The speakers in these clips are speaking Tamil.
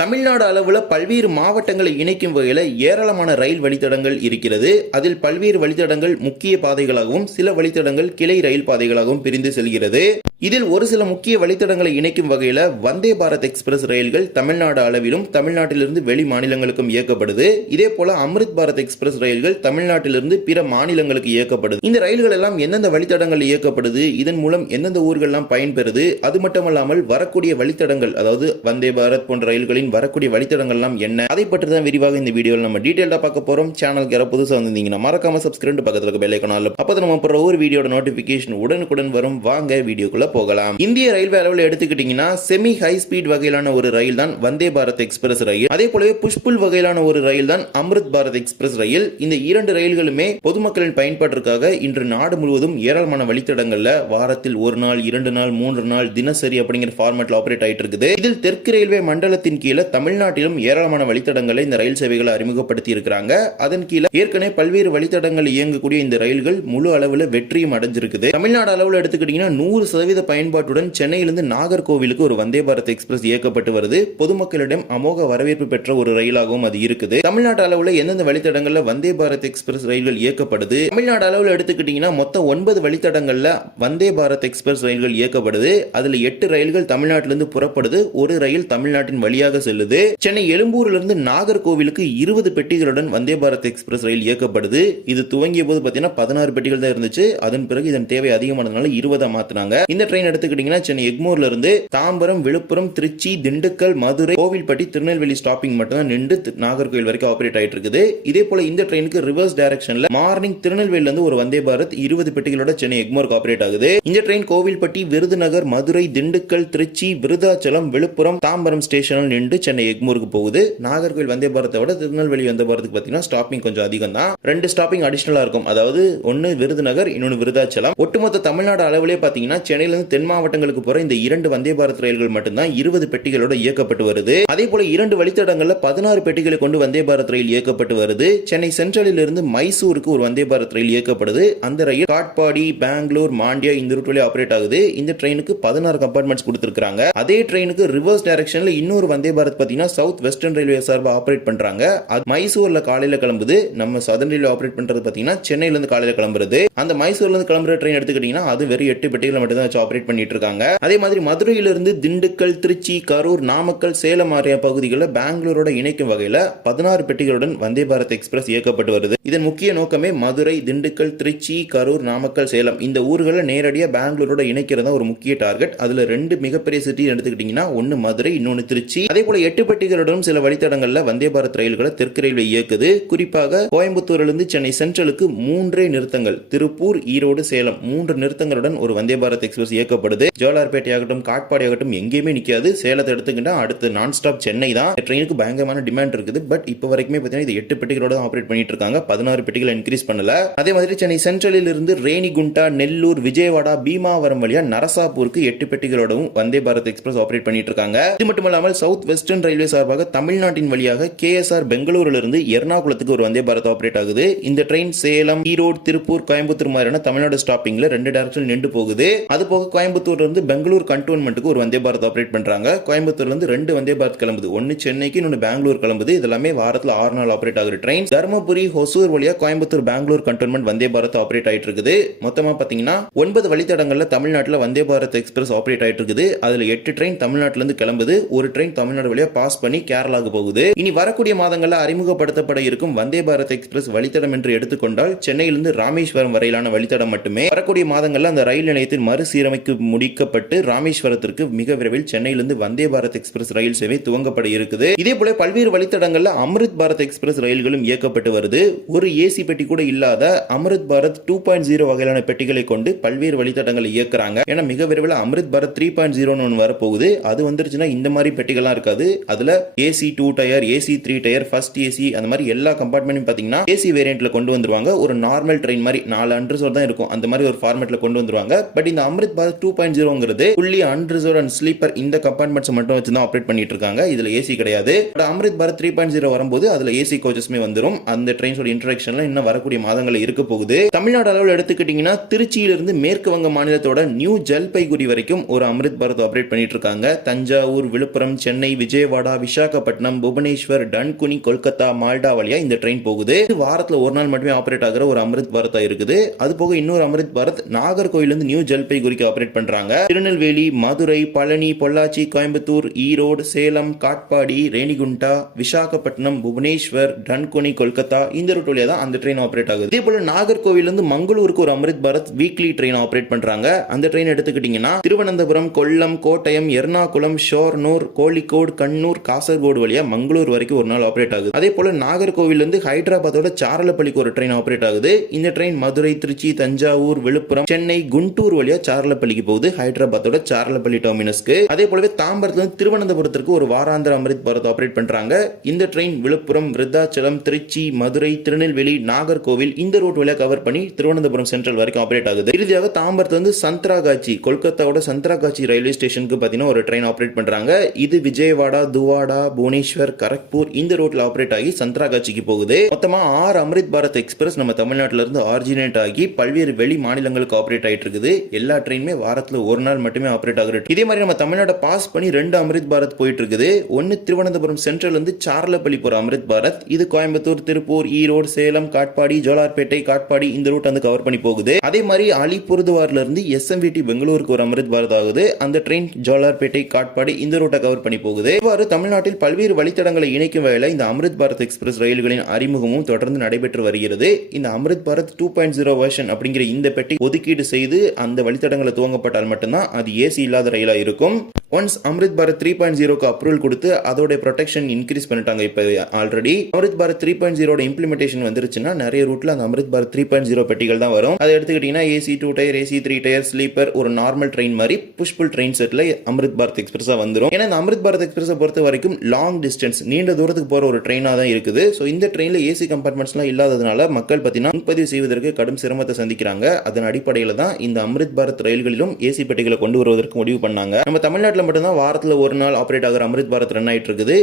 தமிழ்நாடு அளவில் பல்வேறு மாவட்டங்களை இணைக்கும் வகையில் ஏராளமான ரயில் வழித்தடங்கள் இருக்கிறது. அதில் பல்வேறு வழித்தடங்கள் முக்கிய பாதைகளாகவும் சில வழித்தடங்கள் கிளை ரயில் பாதைகளாகவும் பிரிந்து செல்கிறது. இதில் ஒரு சில முக்கிய வழித்தடங்களை இணைக்கும் வகையில் வந்தே பாரத் எக்ஸ்பிரஸ் ரயில்கள் தமிழ்நாடு அளவிலும் தமிழ்நாட்டிலிருந்து வெளி மாநிலங்களுக்கும் இயக்கப்படுது. இதே போல அம்ரித் பாரத் எக்ஸ்பிரஸ் ரயில்கள் தமிழ்நாட்டிலிருந்து பிற மாநிலங்களுக்கு இயக்கப்படுது. இந்த ரயில்கள் எல்லாம் எந்தெந்த வழித்தடங்கள் இயக்கப்படுது, இதன் மூலம் எந்தெந்த ஊர்கள்லாம் பயன்பெறுது, அது மட்டுமல்லாமல் வரக்கூடிய வழித்தடங்கள், அதாவது வந்தே பாரத் போன்ற ரயில்களின் வரக்கூடிய வழித்தடங்கள்லாம் என்ன, அதை பற்றி தான் விரிவாக இந்த வீடியோவில் நம்ம டீடைலா பார்க்க போறோம். சேனலுக்கு யாராவது புதுசாக வந்திருந்தீங்கன்னா மறக்காம சப்ஸ்கிரைப் பக்கத்துல இருக்க பெல் ஐகான் ஆல், அப்பதான் நம்ம போற ஒரு வீடியோட நோட்டிபிகேஷன் உடனுக்குடன் வரும். வாங்க வீடியோக்குள்ள போகலாம். இந்திய ரயில்வே அளவில் எடுத்துக்கிட்டீங்கன்னா செமி ஹை ஸ்பீட் வகையிலான ஒரு ரயில் தான் வந்தே பாரத் எக்ஸ்பிரஸ் ரயில். அதே போலவே புஷ்புல் வகையிலான ஒரு ரயில் தான் அம்ரித் பாரத் எக்ஸ்பிரஸ் ரயில். இந்த இரண்டு ரயில்களுமே பொதுமக்களின் பயன்பாட்டிற்காக இன்று நாடு முழுவதும் ஏராளமான வழித்தடங்கள்ல வாரத்தில் ஒரு நாள், 2 நாள், 3 நாள், தினசரி அப்படிங்கிற ஃபார்மேட்ல ஆபரேட் ஆயிட்டு இருக்குது. இதில் தெற்கு ரயில்வே மண்டலத்தின் கீழே தமிழ்நாட்டிலும் ஏராளமான வழித்தடங்களை இந்த ரயில் சேவைகளை அறிமுகப்படுத்தி இருக்கிறாங்க. அதன் கீழே ஏற்கனவே பல்வேறு வழித்தடங்கள் இயங்கக்கூடிய இந்த ரயில்கள் முழு அளவில் வெற்றியும் அடைஞ்சிருக்குது. தமிழ்நாடு அளவில் எடுத்துக்கிட்டீங்கன்னா 100% பயன்பாட்டுடன் சென்னையிலிருந்து நாகர்கோவிலுக்கு ஒரு வந்தே பாரத் எக்ஸ்பிரஸ் இயக்கப்பட்டு வருது. பொதுமக்களிடம் அமோக வரவேற்பு பெற்ற ஒரு ரயிலாகவும் அது இருக்குது. தமிழ்நாடு அளவில் எந்தெந்த வழித்தடங்கள்ல வந்தே பாரத் எக்ஸ்பிரஸ் ரயில்கள் இயக்கப்படுது, தமிழ்நாடு அளவில் எடுத்துக்கிட்டீங்கன்னா மொத்தம் 9 வழித்தடங்கள்ல வந்தே பாரத் எக்ஸ்பிரஸ் ரயில்கள் இயக்கப்படுது. அதுல 8 ரயில்கள் தமிழ்நாட்டிலிருந்து புறப்படுது, ஒரு ரயில் தமிழ்நாட்டின் வழியாக செல்லுது. சென்னை எழும்பூரிலிருந்து நாகர்கோவிலுக்கு 20 பெட்டிகளுடன் வந்தே பாரத் எக்ஸ்பிரஸ் ரயில் இயக்கப்படுது. இது துவங்கிய போது பாத்தீங்கன்னா 16 பெட்டிகள் தான் இருந்துச்சு. அதன் பிறகு இதன் தேவை அதிகமானதுனால 20 மாத்தினாங்க. இந்த ட்ரெயின் எடுத்துக்கிட்டீங்கன்னா சென்னை எக்மோர்ல இருந்து தாம்பரம், விழுப்புரம், திருச்சி, திண்டுக்கல், மதுரை, கோவில்பட்டி, திருநெல்வேலி ஸ்டாப்பிங் மட்டும் தான் நின்று நாகர்கோவில் வரைக்கும் ஆபரேட் ஆயிட்டு இருக்குது. இதே போல இந்த ட்ரெயினுக்கு ரிவர்ஸ் டைரக்ஷன்ல மார்னிங் திருநெல்வேலியில இருந்து ஒரு வந்தே பாரத் 20 பெட்டிகளோட சென்னை எக்மோருக்கு ஆபரேட் ஆகுது. இந்த ட்ரெயின் கோவில்பட்டி, விருதுநகர், மதுரை, திண்டுக்கல், திருச்சி, விருதாச்சலம், விழுப்புரம், தாம்பரம் ஸ்டேஷனில் நின்று சென்னை எக்மோருக்கு போகுது. நாகர்கோவில் வந்தே பாரத்தை விட திருநெல்வேலி வந்தே பாரத்துக்கு பாத்தீங்கன்னா ஸ்டாப்பிங் கொஞ்சம் அதிகம் தான். 2 ஸ்டாப்பிங் அடிஷனலா இருக்கும். அதாவது ஒன்னு விருதுநகர், இன்னொன்னு விருதாச்சலம். ஒட்டுமொத்த தமிழ்நாடு அளவிலே பாத்தீங்கன்னா சென்னையிலிருந்து தென் மாவட்டங்களுக்கு போற இந்த 2 வந்தே பாரத் ரயில்கள் மட்டும்தான் 20 பெட்டிகளோட இயக்கப்பட்டு வருது. அதே போல 2 வழித்தடங்கள்ல 16 பெட்டிகளை கொண்டு வந்தே பாரத் ரயில் இயக்கப்பட்டு வருது. சென்னை சென்ட்ரலில் இருந்து மைசூருக்கு ஒரு வந்தே பாரத் ரயில் இயக்கப்படுது. அந்த ரயில் காட்பாடி, பெங்களூர், மாண்டியா இந்த ரூட் வழியா ஆபரேட் ஆகுது. இந்த ட்ரெயினுக்கு 16 கம்பார்ட்மெண்ட்ஸ் கொடுத்திருக்காங்க. அதே ட்ரெயினுக்கு ரிவர்ஸ் டைரக்ஷன்ல இன்னொரு வந்தே பாரத் பாத்தீங்கன்னா சவுத் வெஸ்டர்ன் ரயில்வே சார்பா ஆபரேட் பண்றாங்க. அது மைசூர்ல காலையில கிளம்புது. நம்ம சதர்ன் ரயில்வே ஆபரேட் பண்றது பாத்தீங்கன்னா சென்னையில இருந்து காலையில கிளம்புறது. அந்த மைசூர்ல இருந்து கிளம்புற ட்ரெயின் எடுத்துக்கிட்டீங்கன்னா அது வெறும் 8 பெட்டிகளை மட்டும் தான் ஆபரேட் பண்ணிட்டு இருக்காங்க. அதே மாதிரி மதுரையிலிருந்து திண்டுக்கல், திருச்சி, கரூர், நாமக்கல், சேலம் ஆகிய பகுதிகளில் பெங்களூரோட இணைக்கும் வகையில் 16 பெட்டிகளுடன் வந்தே பாரத் எக்ஸ்பிரஸ் இயக்கப்பட்டு வருது. இதன் முக்கிய நோக்கமே மதுரை, திண்டுக்கல், திருச்சி, கரூர், நாமக்கல், சேலம் இந்த ஊர்களை நேரடியாக பெங்களூரோட இணைக்கிறது ஒரு முக்கிய டார்கெட். அதுல 2 மிகப்பெரிய சிட்டி எடுத்துக்கிட்டீங்கன்னா ஒன்னு மதுரை, இன்னொன்னு திருச்சி. அதே போல 8 பெட்டிகளுடன் சில வழித்தடங்கள்ல வந்தே பாரத் ரயில்களை தெற்கு ரயில்வே இயக்குது. குறிப்பாக கோயம்புத்தூரிலிருந்து சென்னை சென்ட்ரலுக்கு 3 நிறுத்தங்கள், திருப்பூர், ஈரோடு, சேலம் 3 நிறுத்தங்களுடன் ஒரு வந்தே பாரத் எக்ஸ்பிரஸ் இயக்கப்படுது. ஜோலார்பேட்டை ஆகட்டும், காட்பாடி ஆகட்டும் எங்கேயுமே நிக்காது. சேலத்தை எடுத்துக்கிட்டா அடுத்து நான் ஸ்டாப் சென்னை தான். ட்ரெயினுக்கு பயங்கரமான டிமாண்ட் இருக்குது. பட் இப்போ வரைக்குமே பார்த்தீங்கன்னா இது 8 பெட்டிகளோட ஆபரேட் பண்ணிட்டு இருக்காங்க. 16 பெட்டிகளை இன்க்ரீஸ் பண்ணல. அதே மாதிரி சென்னை சென்ட்ரலில் இருந்து ரேணிகுண்டா, நெல்லூர், விஜயவாடா, பீமாவரம் வழியா நரசாப்பூருக்கு 8 பெட்டிகளோடவும் வந்தே பாரத் எக்ஸ்பிரஸ் ஆபரேட் பண்ணிட்டு இருக்காங்க. இது மட்டுமல்லாமல் சவுத் வெஸ்டர்ன் ரயில்வே சார்பாக தமிழ்நாட்டின் வழியாக கேஎஸ்ஆர் பெங்களூரில் இருந்து எர்ணாகுளத்துக்கு ஒரு வந்தே பாரத் ஆபரேட் ஆகுது. இந்த ட்ரெயின் சேலம், ஈரோடு, திருப்பூர், கோயம்புத்தூர் மாதிரியான தமிழ்நாடு ஸ்டாப்பிங்ல 2 டைரக்ஷன் நின்று போகுது. அது போக கோயம்புத்தூர்ல இருந்து பெங்களூர் கண்டோன்மெண்ட்டுக்கு ஒரு வந்தே பாரத் ஆபரேட் பண்றாங்க. கோயம்புத்தூர்ல இருந்து 2 வந்தே பாரத் கிளம்புது. ஒன்னு சென்னைக்கு, இன்னொன்னு பெங்களூர் கிளம்புது. இதெல்லாமே வாரத்துல 6 நாள் ஆபரேட் ஆகுற ட்ரெயின். தர்மபுரி, ஹொசூர் வழியா கோயம்புத்தூர், பெங்களூர் கண்டோன்மெண்ட் வந்தே பாரத் ஆபரேட் ஆயிட்டு இருக்குது. மொத்தமா பாத்தீங்கன்னா 9 வழித்தடங்கள்ல தமிழ்நாட்டில் வந்தே பாரத் எக்ஸ்பிரஸ் ஆபரேட் ஆயிட்டு இருக்குது. அதுல 8 ட்ரெயின் தமிழ்நாட்டில இருந்து கிளம்புது. ஒரு ட்ரெயின் தமிழ்நாடு வழியா பாஸ் பண்ணி கேரளாவுக்கு போகுது. இனி வரக்கூடிய மாதங்கள்ல அறிமுகப்படுத்தப்பட இருக்கும் வந்தே பாரத் எக்ஸ்பிரஸ் வழித்தடம் என்று எடுத்துக்கொண்டால் சென்னையிலிருந்து ராமேஸ்வரம் வரையிலான வழித்தடம் மட்டுமே. வரக்கூடிய மாதங்கள்ல அந்த ரயில் நிலையத்தில் மறுசீரமைக்கு முடிக்கப்பட்டு ராமேஸ்வரத்திற்கு மிக விரைவில் சென்னையிலிருந்து வந்தே பாரத் எக்ஸ்பிரஸ் ரயில் சேவை துவங்கப்பட இருக்குது. இதே போல பல்வேறு வழித்தடங்கள்ல அம்ரித் பாரத் எக்ஸ்பிரஸ் ரயில்களும் இயக்கப்பட்டு வருது. ஒரு ஏசி பெட்டி கூட இல்லாத அம்ரித் பாரத் 2.0 வகையிலான பெட்டிகளை கொண்டு பல்வேறு வழித்தடங்களை இயக்குறாங்க. ஏன்னா மிக விரைவில் அம்ரித் பாரத் 3.0 வரப்போகுது. அது வந்துருச்சுன்னா இந்த மாதிரி பெட்டிகள்லாம் இருக்காது. அதுல AC 2 tier, AC 3 tier, first AC அந்த மாதிரி எல்லா கம்பார்ட்மெண்ட்டும் பாத்தீங்கன்னா ஏசி வேரியன்ட்ல கொண்டு வந்துருவாங்க. ஒரு நார்மல் ட்ரெயின் மாதிரி 4 அன்ரிசர்வ் தான் இருக்கும். அந்த மாதிரி ஒரு ஃபார்மேட்ல கொண்டு வந்துருவாங்க. பட் இந்த Amrit Bharat 2.0 fully unreserved and sleeper இந்த கம்பார்ட்மெண்ட்ஸ் மட்டும் வச்சு தான் ஆபரேட் பண்ணிட்டு இருக்காங்க. இதுல ஏசி கிடையாது. அம்ரித் பாரத் 3.0 வரும்போது அதுல ஏசி கோச்சஸ்மே வந்துரும். அந்த ட்ரெயின்ஸோட இன்ட்ரோடக்ஷன்ல இன்னும் வரக்கூடிய மாதங்கள் இருக்க போகுது. தமிழ்நாடு அளவில் எடுத்துக்கிட்டீங்கன்னா திருச்சியிலிருந்து மேற்கு வங்க மாநிலத்தோட நியூ ஜல்பைகுரி வரைக்கும் ஒரு அம்ரித் பாரத் ஆபரேட் பண்ணிட்டு இருக்காங்க. தஞ்சாவூர், விழுப்புரம், சென்னை, விஜயவாடா, விசாகப்பட்டினம், புவனேஸ்வர், டன்குனி, கொல்கத்தா, மால்டா வழியா இந்த ட்ரெயின் போகுது. இது வாரத்துல ஒரு நாள் மட்டுமே ஆபரேட் ஆகிற ஒரு அமிர்த் பாரத் இருக்குது. அது போக இன்னொரு அமிர்த் பாரத் நாகர்கோவில் இருந்து நியூ ஜல்பைகுரிக்கு ஆபரேட் பண்றாங்க. திருநெல்வேலி, மதுரை, பழனி, பொள்ளாச்சி, கோயம்புத்தூர், ஈரோடு, சேலம், காட்பாடி, ரேணிகுண்டா, விசாகப்பட்டினம், புவனேஸ்வர், டன்குனி, கொல்கத்தா இந்த ரூட் வழியா தான் அந்த ட்ரெயின் ஆபரேட் ஆகுது. இதே போல நாகர்கோவில் இருந்து மங்களூருக்கு ஒரு Amrit Bharat weekly train operate பண்றாங்க. அந்த ட்ரெயின் எடுத்துக்கிட்டீங்கன்னா திருவனந்தபுரம், கொல்லம், கோட்டயம், எர்ணாகுளம், ஷோர்னூர், கோழிக்கோடு, கண்ணூர், காசர்கோடு வழியா மங்களூர் வரைக்கும் ஒரு நாள் ஆபரேட் ஆகுது. அதே போல நாகர்கோவில் இருந்து ஹைதராபாத்தோட சாரலப்பள்ளிக்கு ஒரு ட்ரெயின் ஆபரேட் ஆகுது. இந்த ட்ரெயின் மதுரை, திருச்சி, தஞ்சாவூர், விழுப்புரம், சென்னை, குண்டூர் வழியா சாரலப்பள்ளிக்கு போகுது. ஹைதராபாத்தோட சாரலப்பள்ளி டெர்மினஸ்க்கு. அதே போலவே தாம்பரத்துல இருந்து திருவனந்தபுரத்திற்கு ஒரு வாராந்திர அமிர்த் பாரத் ஆபரேட் பண்றாங்க. இந்த ட்ரெயின் விழுப்புரம், விருத்தாச்சலம், திருச்சி, மதுரை, திருநெல்வேலி, நாகர்கோவில் இந்த ரூட் வழியா கவர் பண்ணி திருவனந்தபுரம் சென்ட்ரல் வரைக்கும் ஆபரேட் ஆகுது. இறுதியாக தாம்பரத்துல இருந்து சந்திராகாச்சி, கொல்கத்தாவோட சந்திராகாச்சி ரயில்வே ஸ்டேஷனுக்கு பாத்தீங்கன்னா ஒரு ட்ரெயின் ஆபரேட் பண்றாங்க. இது விஜயவாடா, துவாடா, புவனேஸ்வர், கரக்பூர் இந்த ரூட்ல ஆபரேட் ஆகி சந்திராகாச்சிக்கு போகுது. மொத்தமா 6 அமிர்த் பாரத் எக்ஸ்பிரஸ் நம்ம தமிழ்நாட்டில இருந்து ஆரிஜினேட் ஆகி பல்வேறு வெளி மாநிலங்களுக்கு ஆபரேட் ஆயிட்டு இருக்குது. எல்லா ட்ரெயினுமே வாரத்துல ஒரு நாள் மட்டுமே ஆபரேட் ஆகுது. இதே மாதிரி நம்ம தமிழ்நாட்டை பாஸ் பண்ணி 2 அமிர்த் பாரத் போயிட்டு இருக்குது. ஒன்னு திருவனந்தபுரம் சென்ட்ரல் இருந்து சார்லப்பள்ளி போற அமிர்த் பாரத். இது கோயம்புத்தூர், திருப்பூர், ஈரோடு, சேலம், காட்பாடி, ஜோலார்பேட்டை, காட்பாடி இந்த ரூட் வந்து கவர் பண்ணி போகுது. அதே மாதிரி அலிபுர்துவார்ல இருந்து SMVT பெங்களூருக்கு ஒரு அமிர்த் பாரத் ஆகுது. அந்த ட்ரெயின் ஜோலார்பேட்டை, காட்பாடி இந்த ரூட்டை கவர் பண்ணி போகுது. இவ்வாறு தமிழ்நாட்டில் பல்வேறு வழித்தடங்களை இணைக்கும் வகையில் இந்த அமிர்த் பாரத் எக்ஸ்பிரஸ் ரயில்களின் அறிமுகமும் தொடர்ந்து நடைபெற்று வருகிறது. இந்த அமிர்த் பாரத் 2.0 வெர்ஷன் அப்படிங்கிற இந்த பெட்டி ஒதுக்கீடு செய்து அந்த வழித்தடங்களை துவங்கப்பட்டால் மட்டும்தான் அது ஏசி இல்லாத ரயிலா இருக்கும். ஒன்ஸ் அமிர்த் பாரத் 3.0க்கு அப்ரூவல் கொடுத்து அதோட ப்ரொடெக்ஷன் இன்க்ரீஸ் பண்ணிட்டாங்க. இப்போ ஆல்ரெடி அமிர்த் பாரத் 3.0 இம்ப்ளிமெண்டேஷன் வந்துருச்சுன்னா நிறைய ரூட்ல அந்த அமிர்த் பாரத் 3.0 பெட்டிகள் தான் வரும். அதை எடுத்துக்கிட்டீங்கன்னா AC 2 tier, AC 3 tier, sleeper, ஒரு நார்மல் ட்ரெயின் மாதிரி புஷ்புல் ட்ரெயின் செட்ல அமிர்த் பாரத் எக்ஸ்பிரஸா வந்துடும். ஏன்னா இந்த அமிர்த் பாரத் எக்ஸ்பிரஸை பொறுத்த வரைக்கும் லாங் டிஸ்டன்ஸ் நீண்ட தூரத்துக்கு போற ஒரு ட்ரெயினா தான் இருக்குது. ஸோ இந்த ட்ரெயின்ல AC கம்பார்ட்மெண்ட்ஸ்லாம் இல்லாததுனால மக்கள் பார்த்தீங்கன்னா முன்பதிவு செய்வதற்கு கடும் சிரமத்தை சந்திக்கிறாங்க. அதன் அடிப்படையில் தான் இந்த அமிர்த் பாரத் ரயில்களிலும் AC பெட்டிகளை கொண்டு வருவதற்கு முடிவு பண்ணாங்க. நம்ம தமிழ்நாட்டில் மட்டும்தான் வாரத்தில் ஒரு நாள் ஆபரேட் ஆகிற அமிர்த் பாரத் ரன் ஆயிட்டு இருக்குது.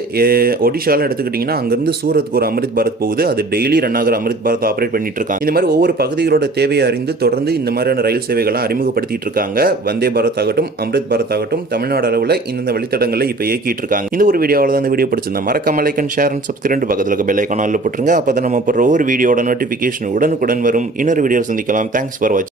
ஒடிஷால எடுத்துக்கிட்டீங்கன்னா அங்கிருந்து சூரத்துக்கு ஒரு அமிர்த் பாரத் போகுது. அது டெய்லி ரன் ஆகிற அமிர்த் பாரத் ஆபரேட் பண்ணிட்டு இருக்காங்க. இந்த மாதிரி ஒவ்வொரு பகுதிகளோட தேவையை அறிந்து தொடர்ந்து இந்த மாதிரியான ரயில் சேவைகளை அறிமுகப்படுத்திட்டு இருக்காங்க. வந்தே பாரத் ஆகட்டும், அமிர்த் பாரத் ஆகட்டும், தமிழ்நாடு அளவில் இந்த வழித்தடங்களை இப்போ இயக்கிட்டு இருக்காங்க. இந்த ஒரு வீடியோவில் தான் இந்த வீடியோ பிடிச்சிருந்தா மறக்காம like and share and subscribe பக்கத்தில் இருக்க பெல் ஐகான் ஆல்ல போட்டுருங்க. அப்போ தான் நம்ம போடுற ஒரு வீடியோட நோட்டிஃபிகேஷன் உடனுக்குடன் வரும். இன்னொரு வீடியோ சந்திக்கலாம். தேங்க்ஸ் ஃபார் வாட்சிங்.